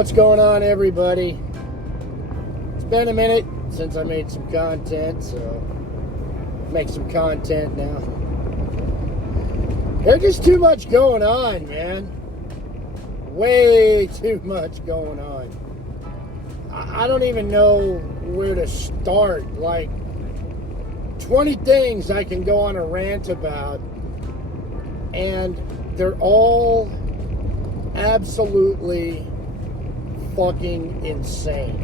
What's going on, everybody? It's been a minute since I made some content, so make some content now. There's just too much going on, man. Way too much going on. I don't even know where to start. Like 20 things I can go on a rant about, and they're all absolutely fucking insane.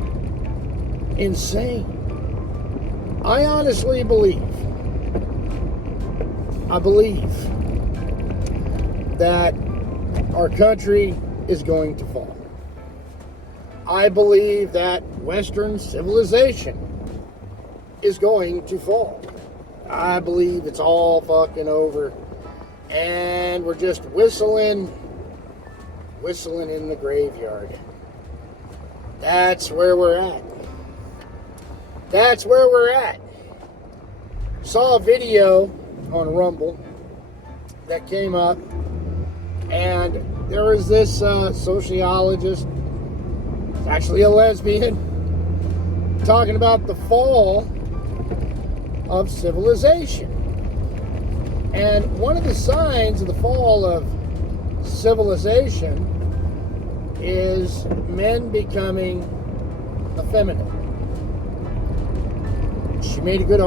Insane. I honestly believe that our country is going to fall. I believe that Western civilization is going to fall. I believe it's all fucking over, and we're just whistling in the graveyard. That's where we're at. Saw a video on Rumble that came up, and there was this sociologist, actually a lesbian, talking about the fall of civilization. And one of the signs of the fall of civilization is men becoming effeminate. She made a good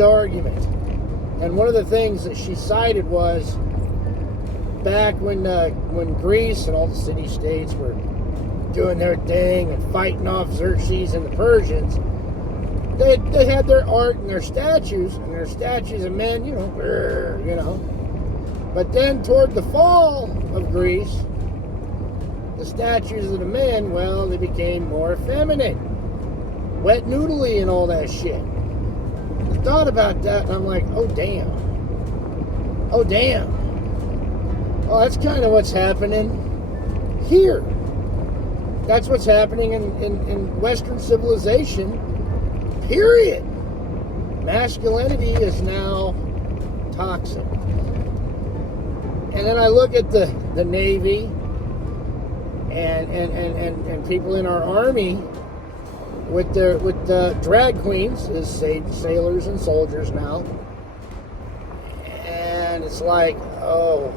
argument. And one of the things that she cited was back when Greece and all the city-states were doing their thing and fighting off Xerxes and the Persians, they had their art and their statues of men, you know. But then toward the fall of Greece, the statues of the men, well, they became more effeminate. Wet noodly and all that shit. I thought about that and I'm like, oh damn. Well, that's kind of what's happening here. That's what's happening in Western civilization, period. Masculinity is now toxic. And then I look at the Navy and people in our Army with the drag queens as sailors and soldiers now. And it's like, oh,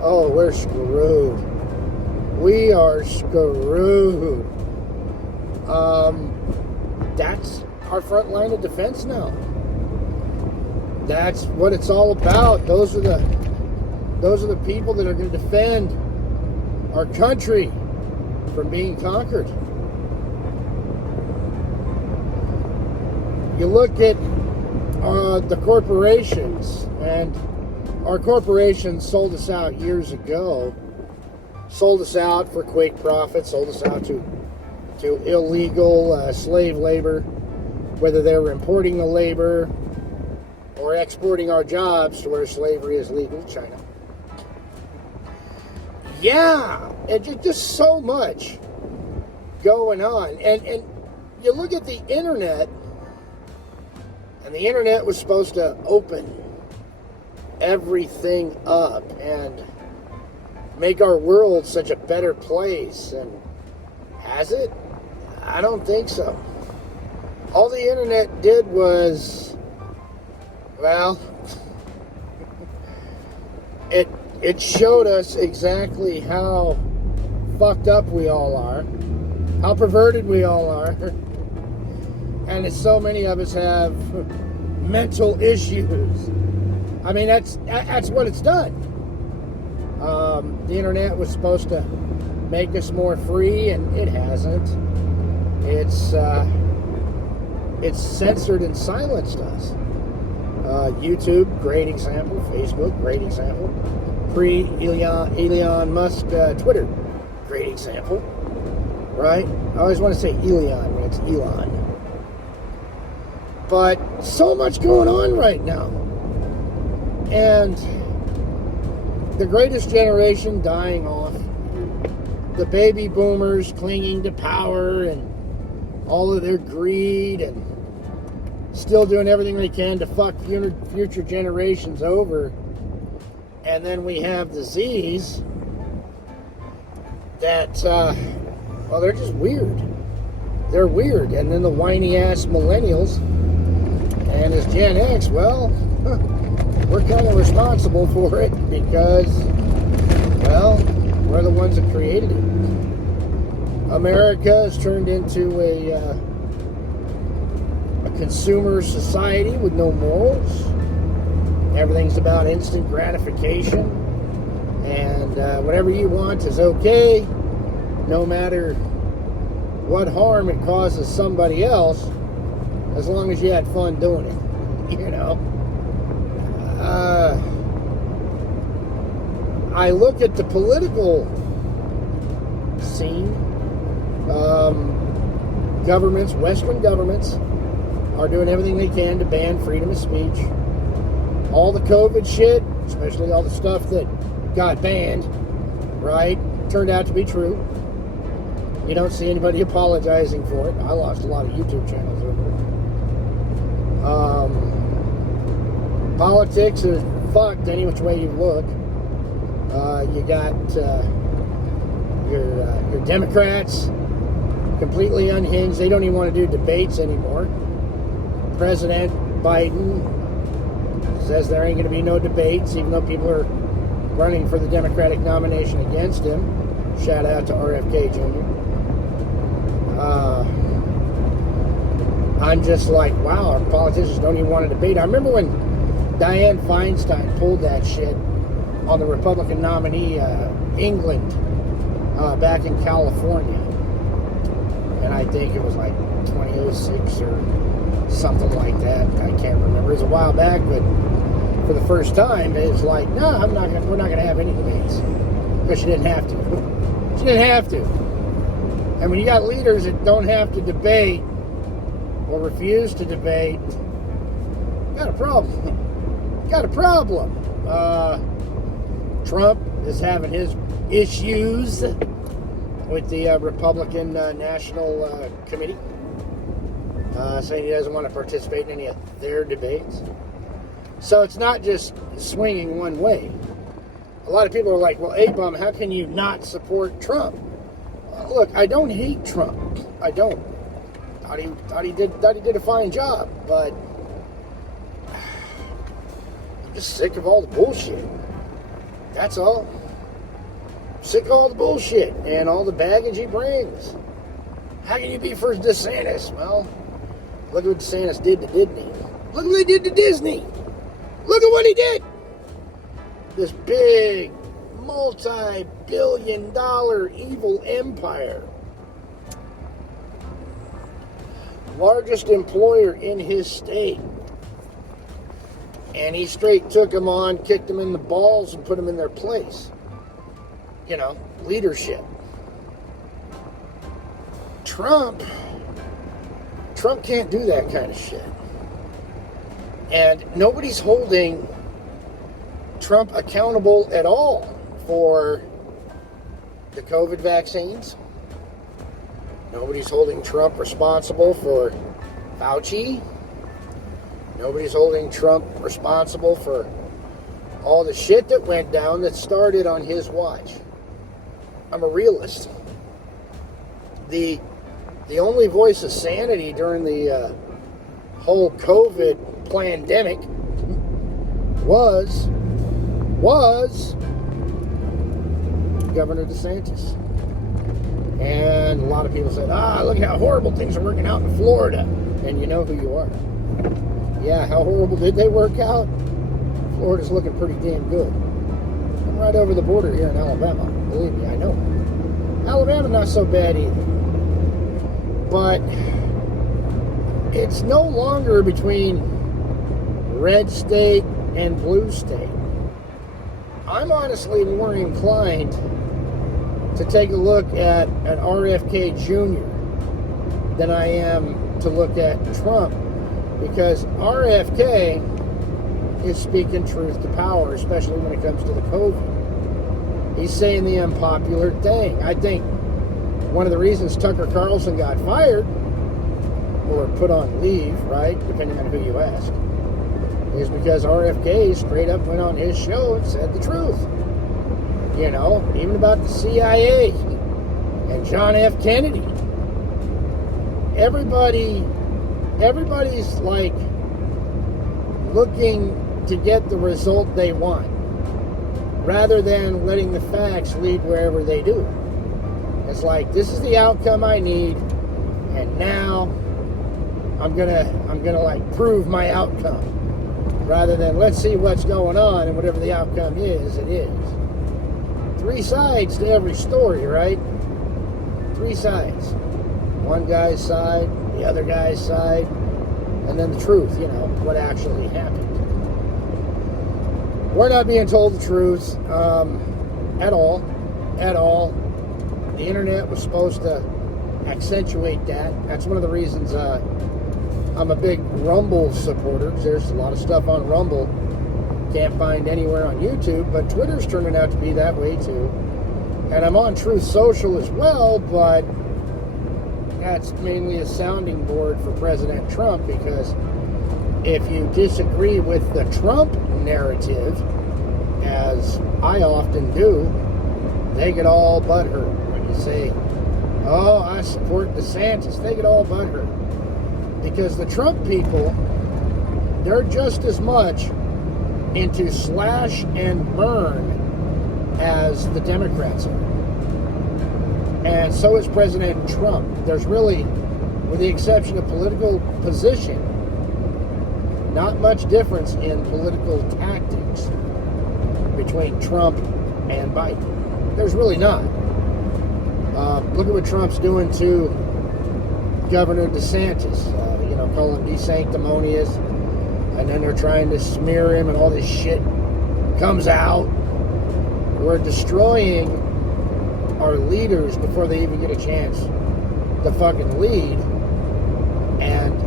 we're screwed. We are screwed. That's our front line of defense now. That's what it's all about. Those are the people that are going to defend our country from being conquered. You look at the corporations, and our corporations sold us out years ago. Sold us out for quick profit. Sold us out to illegal slave labor, whether they were importing the labor or exporting our jobs to where slavery is legal, China. Yeah, and just so much going on. And you look at the internet, and the internet was supposed to open everything up and make our world such a better place. And has it? I don't think so. All the internet did was, well, it showed us exactly how fucked up we all are, how perverted we all are, and so many of us have mental issues. I mean, that's what it's done. The internet was supposed to make us more free, and it hasn't. It's censored and silenced us. YouTube, great example. Facebook, great example. Elon Musk Twitter, great example. Right? I always want to say Elon when it's Elon. But so much going on right now. And the greatest generation dying off. The baby boomers clinging to power and all of their greed and still doing everything they can to fuck future generations over. And then we have the Z's that, well, they're just weird. They're weird. And then the whiny ass millennials and as Gen X, well, we're kind of responsible for it because, well, we're the ones that created it. America has turned into a consumer society with no morals. Everything's about instant gratification, and whatever you want is okay, no matter what harm it causes somebody else, as long as you had fun doing it, you know. I look at the political scene. Governments, Western governments, are doing everything they can to ban freedom of speech. All the COVID shit, especially all the stuff that got banned, right, turned out to be true. You don't see anybody apologizing for it. I lost a lot of YouTube channels over it. Politics is fucked any which way you look. You got your Democrats completely unhinged. They don't even want to do debates anymore. President Biden says there ain't going to be no debates, even though people are running for the Democratic nomination against him. Shout out to RFK Jr. I'm just like, wow, our politicians don't even want to debate. I remember when Dianne Feinstein pulled that shit on the Republican nominee, England, back in California. And I think it was like 2006 or something like that. I can't remember. It was a while back, but for the first time, it's like, no, we're not gonna have any debates because she didn't have to. She didn't have to. And when you got leaders that don't have to debate or refuse to debate, you got a problem. You got a problem. Trump is having his issues with the Republican National Committee, saying he doesn't want to participate in any of their debates. So it's not just swinging one way. A lot of people are like, well, A-Bum, how can you not support Trump? Look, I don't hate Trump. I don't. Thought he did a fine job, but I'm just sick of all the bullshit. That's all. Sick of all the bullshit and all the baggage he brings. How can you be for DeSantis? Well, look at what DeSantis did to Disney. Look what he did to Disney. Look at what he did. This big, multi-billion-dollar evil empire. Largest employer in his state. And he straight took them on, kicked them in the balls, and put them in their place. You know, leadership. Trump can't do that kind of shit. And nobody's holding Trump accountable at all for the COVID vaccines. Nobody's holding Trump responsible for Fauci. Nobody's holding Trump responsible for all the shit that went down that started on his watch. I'm a realist. The only voice of sanity during the whole COVID pandemic was Governor DeSantis. And a lot of people said, look how horrible things are working out in Florida. And you know who you are. Yeah, how horrible did they work out? Florida's looking pretty damn good. I'm right over the border here in Alabama. Believe me, I know. Alabama not so bad either. But it's no longer between red state and blue state. I'm honestly more inclined to take a look at an RFK Jr. than I am to look at Trump, because RFK is speaking truth to power, especially when it comes to the COVID. He's saying the unpopular thing. I think one of the reasons Tucker Carlson got fired, or put on leave, right, depending on who you ask, is because RFK straight up went on his show and said the truth. You know, even about the CIA. and John F. Kennedy. Everybody's like looking to get the result they want, rather than letting the facts lead wherever they do. It's like, this is the outcome I need, and now I'm gonna like prove my outcome, rather than let's see what's going on, and whatever the outcome is, it is. 3 sides to every story, right? 3 sides. One guy's side, the other guy's side, and then the truth, what actually happened. We're not being told the truth at all. The internet was supposed to accentuate that. That's one of the reasons I'm a big Rumble supporter. There's a lot of stuff on Rumble can't find anywhere on YouTube, but Twitter's turning out to be that way too. And I'm on Truth Social as well, but that's mainly a sounding board for President Trump, because if you disagree with the Trump narrative, as I often do, they get all butthurt. When you say, oh, I support DeSantis, they get all butthurt. Because the Trump people, they're just as much into slash and burn as the Democrats are. And so is President Trump. There's really, with the exception of political position, not much difference in political tactics between Trump and Biden. There's really not. Look at what Trump's doing to Governor DeSantis. Call him desanctimonious, and then they're trying to smear him, and all this shit comes out. We're destroying our leaders before they even get a chance to fucking lead. And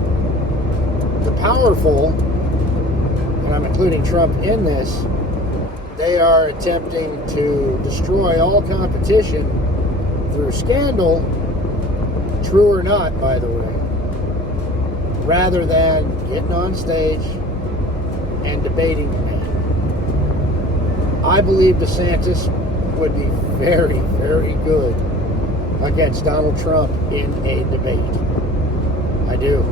the powerful, and I'm including Trump in this, they are attempting to destroy all competition through scandal, true or not, by the way, rather than getting on stage and debating the man. I believe DeSantis would be very, very good against Donald Trump in a debate. I do.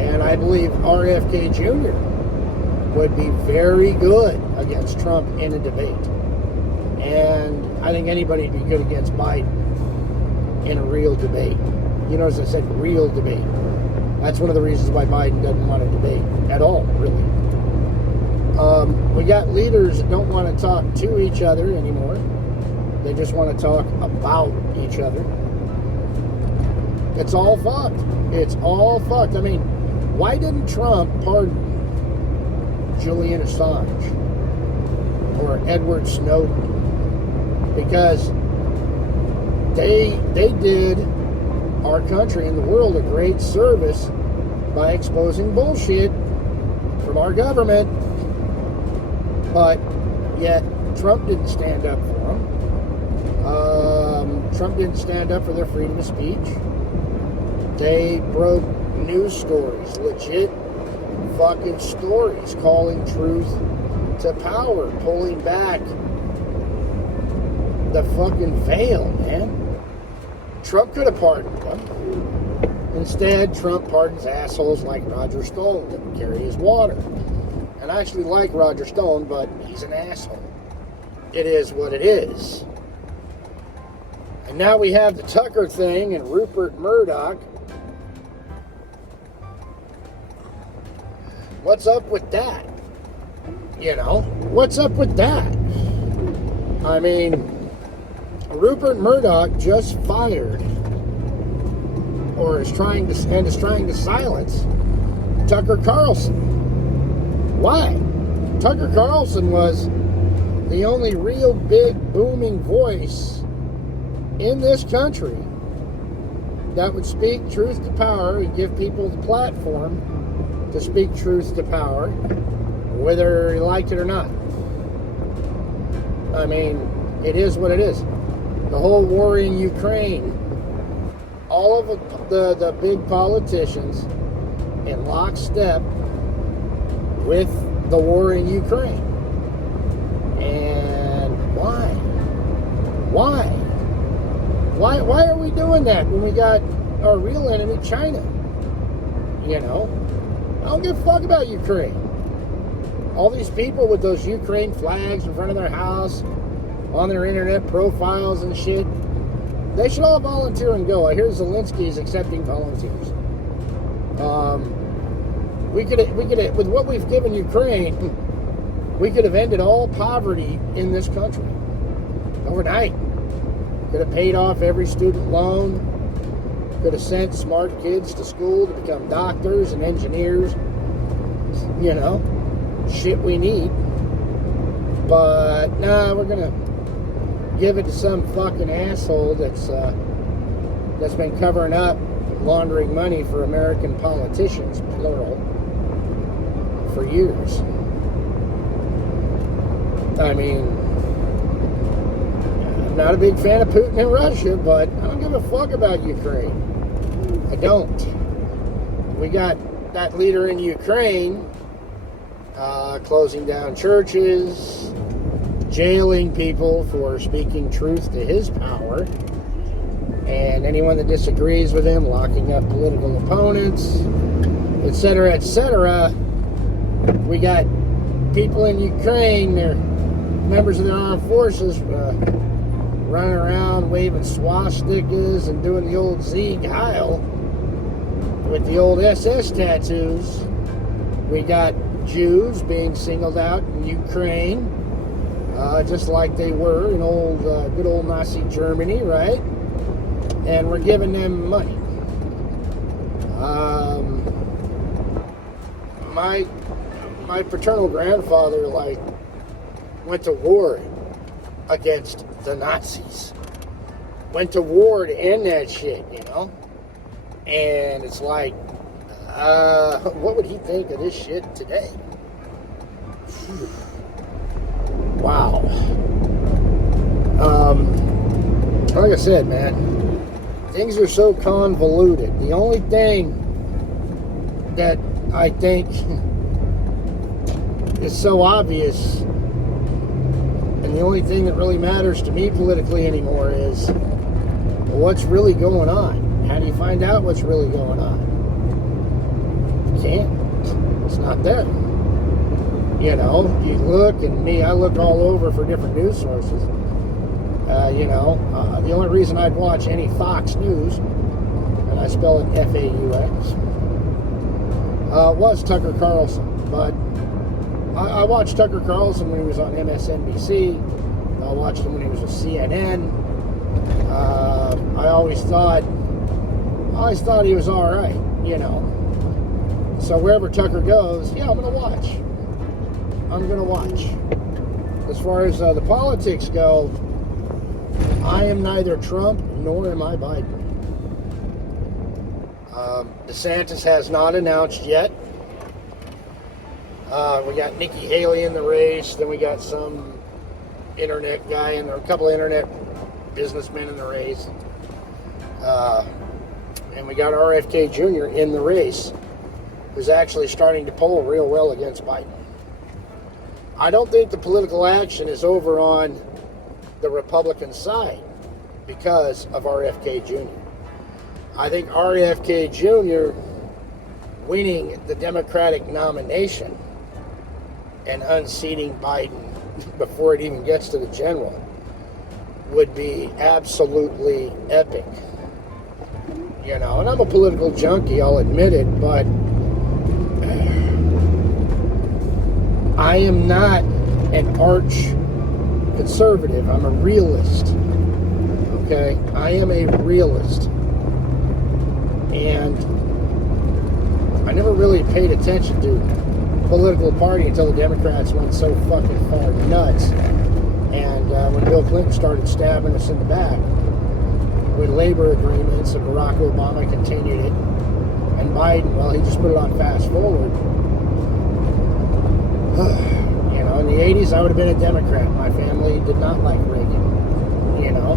And I believe RFK Jr. would be very good against Trump in a debate. And I think anybody would be good against Biden in a real debate. You notice I said real debate. That's one of the reasons why Biden doesn't want to debate at all, really. We got leaders that don't want to talk to each other anymore. They just want to talk about each other. It's all fucked. It's all fucked. I mean, why didn't Trump pardon Julian Assange or Edward Snowden? Because they did our country and the world a great service by exposing bullshit from our government, but yet Trump didn't stand up for them. Trump didn't stand up for their freedom of speech. They broke news stories, legit fucking stories, calling truth to power, pulling back the fucking veil, man. Trump could have pardoned them. Instead, Trump pardons assholes like Roger Stone that would carry his water. And I actually like Roger Stone, but he's an asshole. It is what it is. And now we have the Tucker thing and Rupert Murdoch. What's up with that? What's up with that? I mean, Rupert Murdoch just fired, or is trying to silence Tucker Carlson. Why? Tucker Carlson was the only real big booming voice in this country that would speak truth to power and give people the platform to speak truth to power, whether he liked it or not. I mean, it is what it is. The whole war in Ukraine, all of the big politicians in lockstep with the war in Ukraine. And why? Why? Why are we doing that when we got our real enemy, China? You know? I don't give a fuck about Ukraine. All these people with those Ukraine flags in front of their house, on their internet profiles and shit, they should all volunteer and go. I hear Zelensky is accepting volunteers. We could, with what we've given Ukraine, we could have ended all poverty in this country overnight. Could have paid off every student loan. Could have sent smart kids to school to become doctors and engineers. You know, shit we need. But nah, we're gonna give it to some fucking asshole that's been covering up, laundering money for American politicians, plural, for years. I mean, I'm not a big fan of Putin and Russia, but I don't give a fuck about Ukraine. I don't. We got that leader in Ukraine closing down churches, jailing people for speaking truth to his power, and anyone that disagrees with him, locking up political opponents, etc., etc. We got people in Ukraine, they're members of the armed forces, running around waving swastikas and doing the old Sieg Heil with the old SS tattoos. We got Jews being singled out in Ukraine, just like they were in good old Nazi Germany, right? And we're giving them money. My paternal grandfather, went to war against the Nazis. Went to war to end that shit, you know? And it's like, what would he think of this shit today? Wow. Like I said, man, things are so convoluted. The only thing that I think is so obvious, and the only thing that really matters to me politically anymore is, well, what's really going on? How do you find out what's really going on? You can't. It's not there. You know, you look, and I look all over for different news sources. The only reason I'd watch any Fox News, and I spell it F-A-U-X, was Tucker Carlson. But I watched Tucker Carlson when he was on MSNBC. I watched him when he was with CNN. I always thought he was all right, you know. So wherever Tucker goes, yeah, I'm gonna watch. As far as the politics go, I am neither Trump nor am I Biden. DeSantis has not announced yet. We got Nikki Haley in the race. Then we got some internet guy and a couple of internet businessmen in the race. And we got RFK Jr. in the race, who's actually starting to poll real well against Biden. I don't think the political action is over on the Republican side because of RFK Jr. I think RFK Jr. winning the Democratic nomination and unseating Biden before it even gets to the general would be absolutely epic. You know, and I'm a political junkie, I'll admit it, but I am not an arch conservative. I'm a realist. Okay? I am a realist. And I never really paid attention to political party until the Democrats went so fucking far nuts. And when Bill Clinton started stabbing us in the back with labor agreements, and Barack Obama continued it, and Biden, well, he just put it on fast forward. You know, in the 80s, I would have been a Democrat. My family did not like Reagan, you know,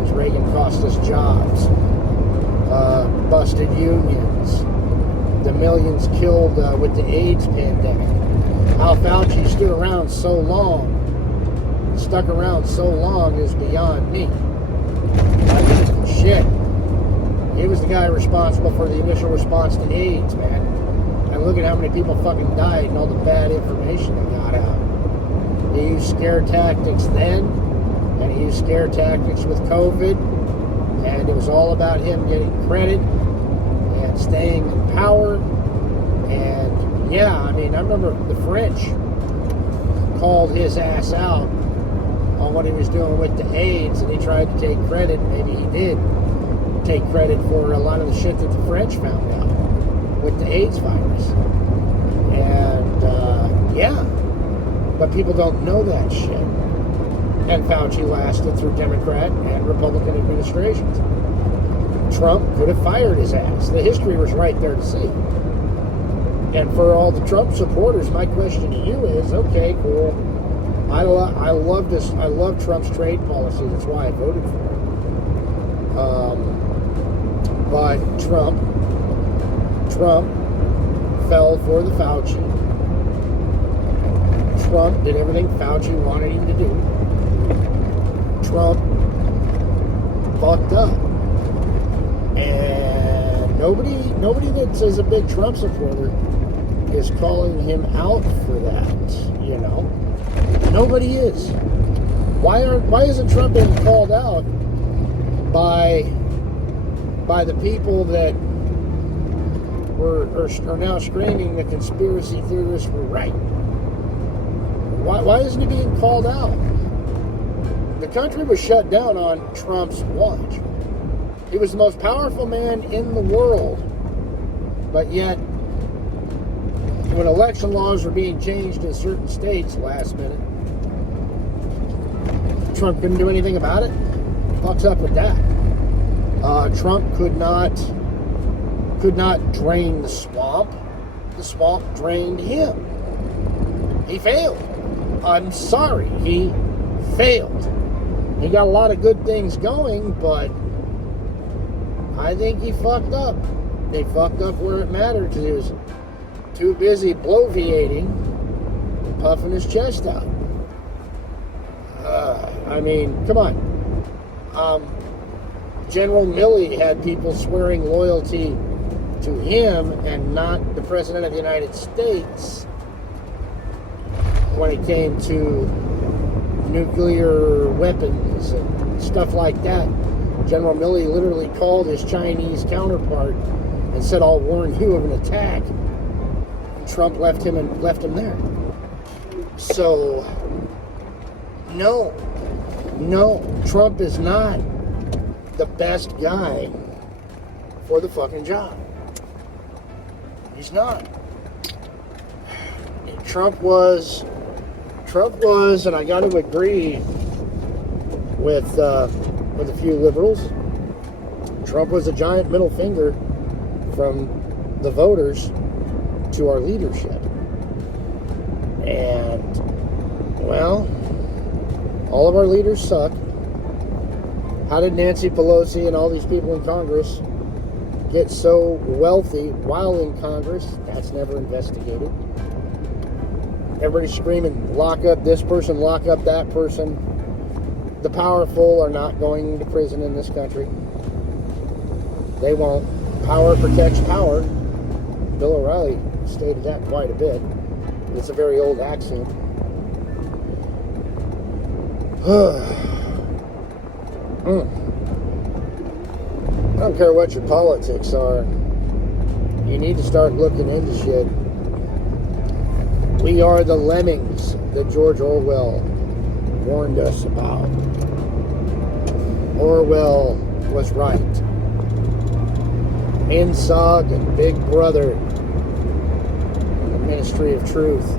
because Reagan cost us jobs, busted unions, the millions killed with the AIDS pandemic. How Fauci stuck around so long is beyond me. I mean, shit. He was the guy responsible for the initial response to AIDS, man. And look at how many people fucking died and all the bad information that got out. He used scare tactics then, and he used scare tactics with COVID, and it was all about him getting credit and staying in power. And yeah, I mean, I remember the French called his ass out on what he was doing with the AIDS, and he tried to take credit. Maybe he did take credit for a lot of the shit that the French found out with the AIDS virus. And yeah, but people don't know that shit. And Fauci lasted through Democrat and Republican administrations. Trump could have fired his ass. The history was right there to see. And for all the Trump supporters, my question to you is, okay, cool. I love this. I love Trump's trade policy. That's why I voted for him. But Trump fell for the Fauci. Trump did everything Fauci wanted him to do. Trump fucked up. And nobody that says a big Trump supporter is calling him out for that, you know. Nobody is. Why isn't Trump being called out by the people that are now screaming the conspiracy theorists were right? Why isn't he being called out? The country was shut down on Trump's watch. He was the most powerful man in the world. But yet, when election laws were being changed in certain states last minute, Trump couldn't do anything about it. Fuck's up with that. Trump could not drain the swamp. The swamp drained him. He failed. I'm sorry, he failed. He got a lot of good things going, but I think he fucked up. He fucked up where it mattered because he was too busy bloviating and puffing his chest out. I mean, come on. General Milley had people swearing loyalty to him and not the President of the United States when it came to nuclear weapons and stuff like that. General Milley literally called his Chinese counterpart and said, "I'll warn you of an attack." And Trump left him there. So, no, Trump is not the best guy for the fucking job. He's not. Trump was, and I got to agree with a few liberals. Trump was a giant middle finger from the voters to our leadership. And, well, all of our leaders suck. How did Nancy Pelosi and all these people in Congress get so wealthy while in Congress? That's never investigated. Everybody's screaming, lock up this person, lock up that person. The powerful are not going to prison in this country. They won't. Power protects power. Bill O'Reilly stated that quite a bit. It's a very old axiom. I don't care what your politics are. You need to start looking into shit. We are the lemmings that George Orwell warned us about. Orwell was right. INSOG and Big Brother and the Ministry of Truth.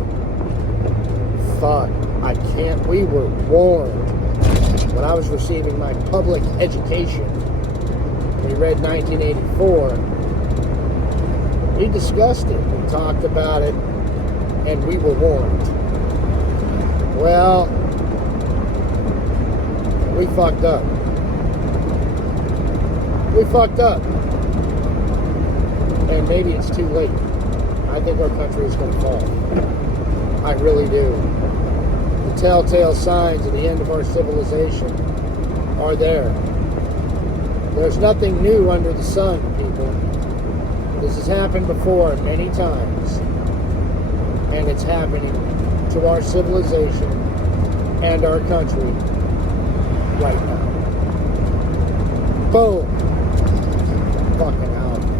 Fuck, we were warned. When I was receiving my public education, we read 1984. We discussed it, we talked about it, and we were warned. Well, we fucked up. We fucked up. And maybe it's too late. I think our country is going to fall. I really do. The telltale signs of the end of our civilization are there. There's nothing new under the sun, people. This has happened before many times. And it's happening to our civilization and our country right now. Boom. Fucking out.